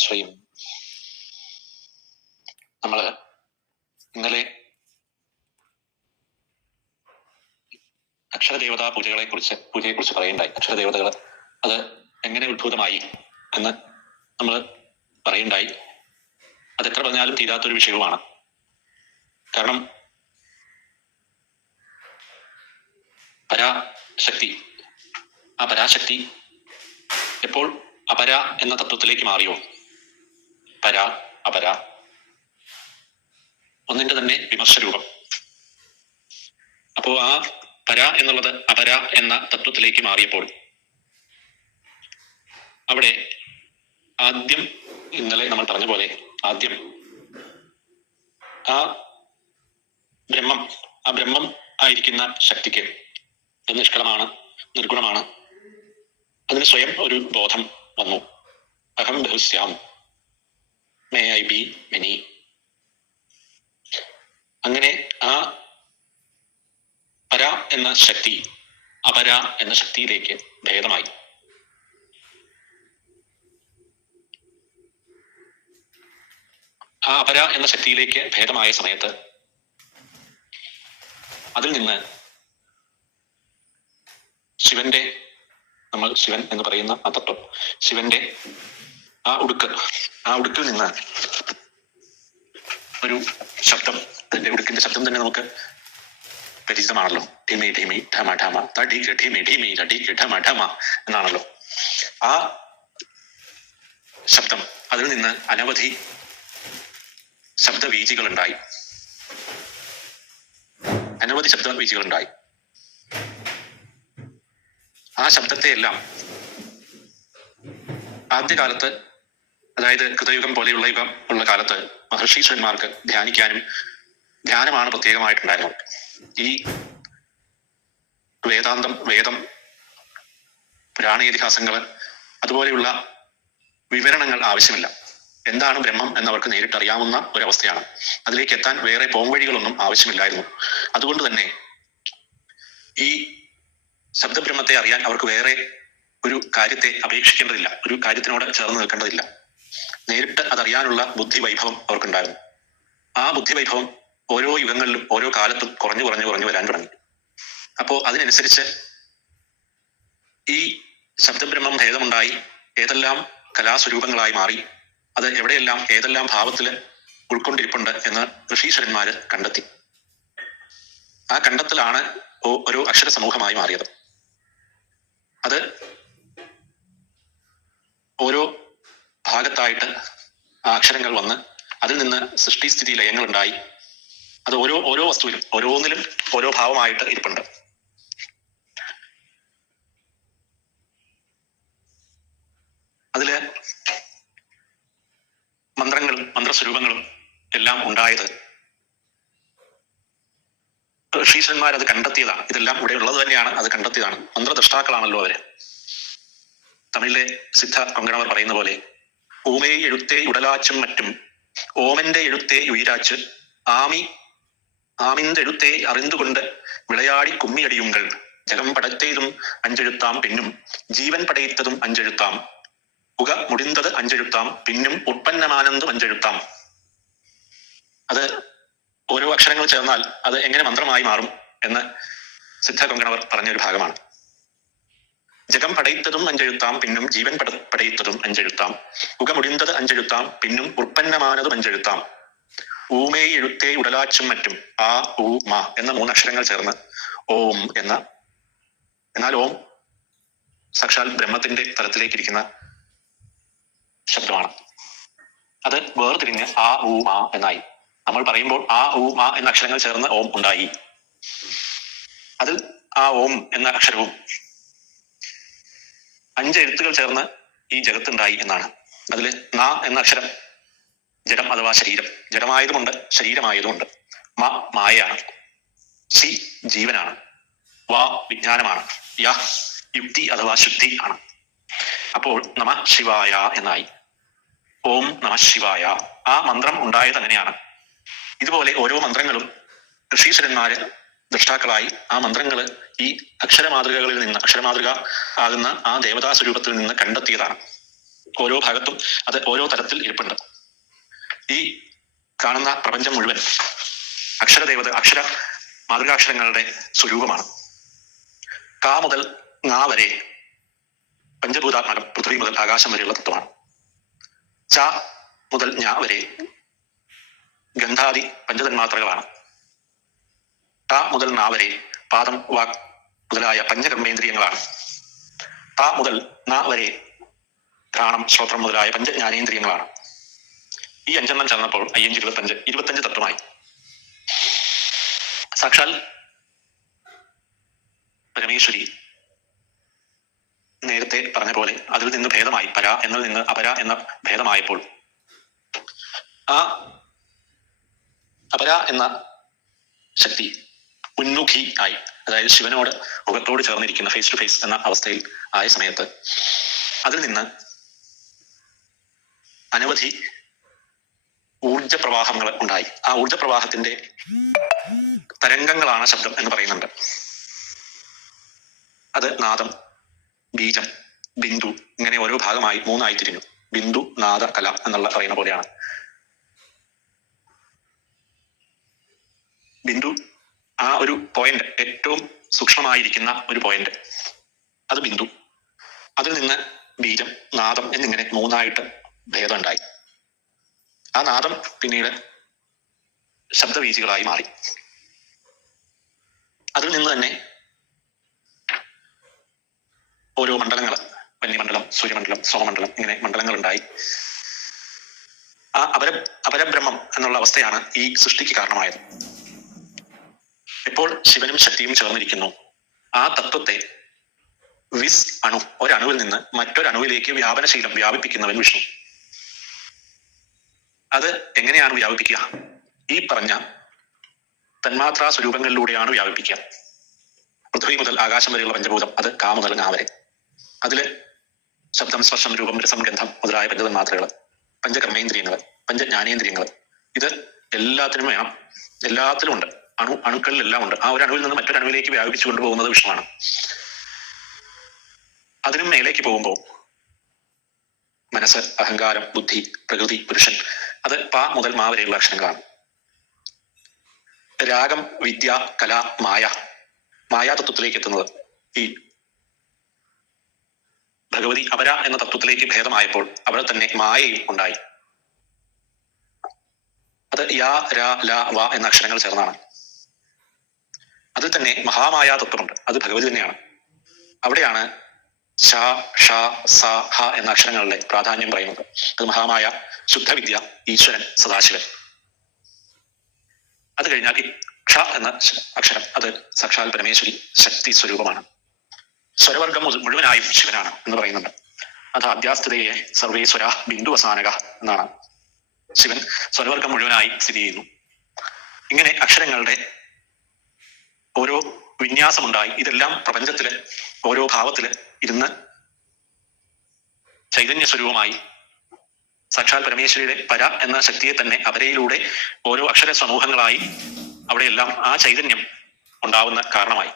സ്വയം. നമ്മൾ ഇന്നലെ അക്ഷരദേവതാ പൂജയെക്കുറിച്ച് പറയുണ്ടായി. അക്ഷരദേവതകൾ അത് എങ്ങനെ ഉത്ഭൂതമായി എന്ന് നമ്മൾ പറയുണ്ടായി. അത് എത്ര പറഞ്ഞാലും തീരാത്തൊരു വിഷയവുമാണ്. കാരണം പരാശക്തി, ആ പരാശക്തി എപ്പോൾ അപര എന്ന തത്വത്തിലേക്ക് മാറിയോ, പര അപര ഒന്നിന്റെ തന്നെ വിമർശരൂപം. അപ്പോ ആ പര എന്നുള്ളത് അപര എന്ന തത്വത്തിലേക്ക് മാറിയപ്പോൾ അവിടെ ആദ്യം, ഇന്നലെ നമ്മൾ പറഞ്ഞ പോലെ, ആദ്യം ആ ബ്രഹ്മം ആയിരിക്കുന്ന ശക്തിക്ക് അത് നിഷ്കളമാണ്, നിർഗുണമാണ്. അതിന് സ്വയം ഒരു ബോധം വന്നു. അഹം ബഹുസ്യാം, മേ ഐ ബി മെനി. അങ്ങനെ ആ പര എന്ന ശക്തി അപര എന്ന ശക്തിയിലേക്ക് ഭേദമായി. ആ അപര എന്ന ശക്തിയിലേക്ക് ഭേദമായ സമയത്ത് അതിൽ നിന്ന് ശിവന്റെ, നമ്മൾ ശിവൻ എന്ന് പറയുന്ന ആ തത്വം, ശിവന്റെ ആ ഉടുക്കിൽ നിന്ന് ഒരു ശബ്ദം, അതിന്റെ ഉടുക്കിന്റെ ശബ്ദം തന്നെ നമുക്ക് പരിചിതമാണല്ലോ. ഠിമി ഠിമി ഠമ ഠമ തടിക്ക് ഠിമി ഠിമി തടിക്ക് ഠമ ഠമ എന്നാണല്ലോ. ആ ശബ്ദം, അതിൽ നിന്ന് അനവധി ശബ്ദവീചികളുണ്ടായി. ആ ശബ്ദത്തെയെല്ലാം ആദ്യകാലത്ത്, അതായത് കൃതയുഗം പോലെയുള്ള യുഗം ഉള്ള കാലത്ത് മഹർഷീശ്വരന്മാർക്ക് ധ്യാനമാണ് പ്രത്യേകമായിട്ടുണ്ടായിരുന്നത്. ഈ വേദം, പുരാണേതിഹാസങ്ങൾ, അതുപോലെയുള്ള വിവരണങ്ങൾ ആവശ്യമില്ല. എന്താണ് ബ്രഹ്മം എന്നവർക്ക് നേരിട്ട് അറിയാവുന്ന ഒരവസ്ഥയാണ്. അതിലേക്ക് എത്താൻ വേറെ പോംവഴികളൊന്നും ആവശ്യമില്ലായിരുന്നു. അതുകൊണ്ട് തന്നെ ഈ ശബ്ദബ്രഹ്മത്തെ അറിയാൻ അവർക്ക് വേറെ ഒരു കാര്യത്തെ അപേക്ഷിക്കേണ്ടതില്ല, ഒരു കാര്യത്തിനോട് ചേർന്ന് നിൽക്കേണ്ടതില്ല. നേരിട്ട് അതറിയാനുള്ള ബുദ്ധിവൈഭവം അവർക്കുണ്ടായിരുന്നു. ആ ബുദ്ധിവൈഭവം ഓരോ യുഗങ്ങളിലും ഓരോ കാലത്തും കുറഞ്ഞു വരാൻ തുടങ്ങി. അപ്പോ അതിനനുസരിച്ച് ഈ ശബ്ദബ്രഹ്മം ഭേദമുണ്ടായി ഏതെല്ലാം കലാസ്വരൂപങ്ങളായി മാറി, അത് എവിടെയെല്ലാം ഏതെല്ലാം ഭാവത്തിൽ ഉൾക്കൊണ്ടിരിപ്പുണ്ട് എന്ന് ഋഷീശ്വരന്മാര് കണ്ടെത്തി. ആ കണ്ടെത്തലാണ് ഒരു അക്ഷര സമൂഹമായി മാറിയത്. അത് ഓരോ ഭാഗത്തായിട്ട് ആ അക്ഷരങ്ങൾ വന്ന് അതിൽ നിന്ന് സൃഷ്ടിസ്ഥിതി ലയങ്ങൾ ഉണ്ടായി. അത് ഓരോ വസ്തുവിലും ഓരോന്നിലും ഓരോ ഭാവമായിട്ട് ഇരിപ്പുണ്ട്. അതില് മന്ത്രസ്വരൂപങ്ങളും എല്ലാം ഉണ്ടായത് ഋഷീശ്വരന്മാർ അത് കണ്ടെത്തിയതാണ്. ഇതെല്ലാം ഇവിടെ ഉള്ളത് തന്നെയാണ്, അത് കണ്ടെത്തിയതാണ്. മന്ത്രദ്രഷ്ടാക്കളാണല്ലോ അവര്. തമിഴിലെ സിദ്ധ കൊങ്കണവർ പറയുന്ന പോലെ, ഊമേ എഴുത്തേ ഉടലാച്ചും മറ്റും ഓമന്റെ എഴുത്തേ ഉയിരാച്ച് ആമിന്തെഴുത്തേ അറിந்துകൊണ്ട് വിളയാടി കുമ്മിയടിയുങ്കൾ ജഗം പടത്തേതും അഞ്ചെഴുത്താം പിന്നും ജീവൻ പടയിത്തതും അഞ്ചെഴുത്താം പുക മുടിന്തത് അഞ്ചെഴുത്താം പിന്നും ഉത്പന്നമാനന്ദം അഞ്ചെഴുത്താം. അത് ഓരോ അക്ഷരങ്ങൾ ചേർന്നാൽ അത് എങ്ങനെ മന്ത്രമായി മാറും എന്ന് സിദ്ധ കൊങ്കണവർ പറഞ്ഞൊരു ഭാഗമാണ്. ജഗം പടയിത്തതും അഞ്ചെഴുത്താം പിന്നും ജീവൻ പടയിത്തതും അഞ്ചെഴുത്താം പുക മുടിന്തത് അഞ്ചെഴുത്താം പിന്നും ഉത്പന്നമാനതും അഞ്ചെഴുത്താം ഊമേ എഴുത്തേ ഉടലാച്ചും മറ്റും ആ ഊ മ എന്ന 3 അക്ഷരങ്ങൾ ചേർന്ന് ഓം എന്ന, എന്നാൽ ഓം സാക്ഷാൽ ബ്രഹ്മത്തിന്റെ തലത്തിലേക്കിരിക്കുന്ന ശബ്ദമാണ്. അത് വേർതിരിഞ്ഞ് ആ ഊ മാ എന്നായി. നമ്മൾ പറയുമ്പോൾ ആ ഊ മാ എന്ന അക്ഷരങ്ങൾ ചേർന്ന് ഓം ഉണ്ടായി. അതിൽ ആ ഓം എന്ന അക്ഷരവും 5 എഴുത്തുകൾ ചേർന്ന് ഈ ജഗത്തുണ്ടായി എന്നാണ്. അതിൽ ന എന്ന അക്ഷരം ജഡം അഥവാ ശരീരം, ജഡമായതുമുണ്ട് ശരീരമായതുമുണ്ട്. മ മായയാണ്, ശി ജീവനാണ്, വ വിജ്ഞാനമാണ്, യ യുക്തി അഥവാ ശുദ്ധി ആണ്. അപ്പോൾ നമ ശിവായ എന്നായി. ഓം നമ ശിവായ. ആ മന്ത്രം ഉണ്ടായത് അങ്ങനെയാണ്. ഇതുപോലെ ഓരോ മന്ത്രങ്ങളും ഋഷീശ്വരന്മാര് ദൃഷ്ടാക്കളായി ആ മന്ത്രങ്ങള് ഈ അക്ഷരമാതൃക ആകുന്ന ആ ദേവതാ സ്വരൂപത്തിൽ നിന്ന് കണ്ടെത്തിയതാണ്. ഓരോ ഭാഗത്തും അത് ഓരോ തരത്തിൽ ഇരിപ്പുണ്ട്. ഈ കാണുന്ന പ്രപഞ്ചം മുഴുവൻ അക്ഷര മാതൃകാക്ഷരങ്ങളുടെ സ്വരൂപമാണ്. കാ മുതൽ ങാ വരെ പഞ്ചഭൂതാത്മകം, പൃഥ്വി മുതൽ ആകാശം വരെയുള്ള തത്വമാണ്. ച മുതൽ ഞാ വരെ ഗന്ധാദി പഞ്ചതന്മാത്രകളാണ്. ത മുതൽ നാ വരെ പാദം, വാക് മുതലായ പഞ്ചകർമ്മേന്ദ്രിയങ്ങളാണ്. ത മുതൽ ന വരെ ഘ്രാണം, ശ്രോത്രം മുതലായ പഞ്ചജ്ഞാനേന്ദ്രിയങ്ങളാണ്. ഈ അഞ്ചെണ്ണം ചേർന്നപ്പോൾ 5 25 തത്വമായി. സാക്ഷാൽ പരമേശ്വരി നേരത്തെ പറഞ്ഞ പോലെ അതിൽ നിന്ന് ഭേദമായി, പര എന്നതിൽ നിന്ന് അപര എന്ന ഭേദമായപ്പോൾ ആ അപര എന്ന ശക്തി ഉന്മുഖി ആയി, അതായത് ശിവനോട് മുഖത്തോട് ചേർന്നിരിക്കുന്ന ഫേസ് ടു ഫേസ് എന്ന അവസ്ഥയിൽ ആയ സമയത്ത് അതിൽ നിന്ന് അനവധി ഊർജ പ്രവാഹങ്ങൾ ഉണ്ടായി. ആ ഊർജ പ്രവാഹത്തിന്റെ തരംഗങ്ങളാണ് ശബ്ദം എന്ന് പറയുന്നുണ്ട്. അത് നാദം, ബീജം, ബിന്ദു, ഇങ്ങനെ ഓരോ ഭാഗമായി 3 തിരിഞ്ഞു. ബിന്ദു, നാദ, കല എന്നുള്ള പറയുന്ന പോലെയാണ്. ബിന്ദു ആ ഒരു പോയിന്റ്, ഏറ്റവും സൂക്ഷ്മമായിരിക്കുന്ന ഒരു പോയിന്റ്, അത് ബിന്ദു. അതിൽ നിന്ന് ബീജം, നാദം എന്നിങ്ങനെ 3 ഭേദം ഉണ്ടായി. ആ നാദം പിന്നീട് ശബ്ദവീചികളായി മാറി. അതിൽ നിന്ന് തന്നെ ഓരോ മണ്ഡലങ്ങൾ, വന്യമണ്ഡലം, സൂര്യമണ്ഡലം, സോമമണ്ഡലം, ഇങ്ങനെ മണ്ഡലങ്ങൾ ഉണ്ടായി. ആ അപരബ്രഹ്മം എന്നുള്ള അവസ്ഥയാണ് ഈ സൃഷ്ടിക്ക് കാരണമായത്. എപ്പോൾ ശിവനും ശക്തിയും ചേർന്നിരിക്കുന്നു, ആ തത്വത്തെ വിസ് അണു, ഒരണുവിൽ നിന്ന് മറ്റൊരണുവിലേക്ക് വ്യാപനശീലം വ്യാപിപ്പിക്കുന്നവൻ വിഷ്ണു. അത് എങ്ങനെയാണ് വ്യാപിപ്പിക്കുക? ഈ പറഞ്ഞ തന്മാത്രാ സ്വരൂപങ്ങളിലൂടെയാണ് വ്യാപിപ്പിക്കുക. പൃഥ്വി മുതൽ ആകാശം വരെയുള്ള പഞ്ചഭൂതം, അത് കാ മുതൽ ങാ വരെ. അതില് ശബ്ദം, സ്പർശം, രൂപം, രസം, ഗന്ധം മുതലായ പഞ്ചതന്മാത്രകൾ, പഞ്ചകർമ്മേന്ദ്രിയങ്ങൾ, പഞ്ചജ്ഞാനേന്ദ്രിയങ്ങൾ, ഇത് എല്ലാത്തിനും വേണം. എല്ലാത്തിലും ഉണ്ട്. അണുക്കളിലെല്ലാം ഉണ്ട്. ആ ഒരു അണുവിൽ നിന്ന് മറ്റൊരണുവിലേക്ക് വ്യാപിപ്പിച്ചു കൊണ്ടുപോകുന്നത് വിഷ്ണുവാണ്. അതിനും മേലേക്ക് പോകുമ്പോൾ മനസ്സ്, അഹങ്കാരം, ബുദ്ധി, പ്രകൃതി, പുരുഷൻ, അത് പ മുതൽ മാ വരെയുള്ള അക്ഷരങ്ങളാണ്. രാഗം, വിദ്യ, കല, മായാ തത്വത്തിലേക്ക് എത്തുന്നത് ഈ ഭഗവതി അപര എന്ന തത്വത്തിലേക്ക് ഭേദമായപ്പോൾ അവിടെ തന്നെ മായയും ഉണ്ടായി. അത് യാ, രാ, ല, വ എന്ന അക്ഷരങ്ങൾ ചേർന്നാണ്. അതിൽ തന്നെ മഹാമായാ തത്വമുണ്ട്. അത് ഭഗവതി തന്നെയാണ്. അവിടെയാണ് ഷ, ഷ, സ, ഹ എന്ന അക്ഷരങ്ങളുടെ പ്രാധാന്യം പറയുന്നത്. അത് മഹാമായ, ശുദ്ധവിദ്യ, ഈശ്വരൻ, സദാശിവൻ. അത് കഴിഞ്ഞാൽ ക്ഷ എന്ന അക്ഷരം, അത് സാക്ഷാൽ പരമേശ്വരി ശക്തി സ്വരൂപമാണ്. സ്വരവർഗം മുഴുവനായും ശിവനാണ് എന്ന് പറയുന്നുണ്ട്. അത് അധ്യാസ്ഥിതയെ സർവേശ്വര ബിന്ദുവസാനക എന്നാണ്. ശിവൻ സ്വരവർഗം മുഴുവനായി സ്ഥിതി ചെയ്യുന്നു. ഇങ്ങനെ അക്ഷരങ്ങളുടെ ഓരോ വിന്യാസമുണ്ടായി. ഇതെല്ലാം പ്രപഞ്ചത്തില് ഓരോ ഭാവത്തില് ഇരുന്ന് ചൈതന്യ സ്വരൂപമായി സാക്ഷാൽ പരമേശ്വരിയുടെ പര എന്ന ശക്തിയെ തന്നെ അപരയിലൂടെ ഓരോ അക്ഷര സമൂഹങ്ങളായി അവിടെയെല്ലാം ആ ചൈതന്യം ഉണ്ടാവുന്ന കാരണമായി.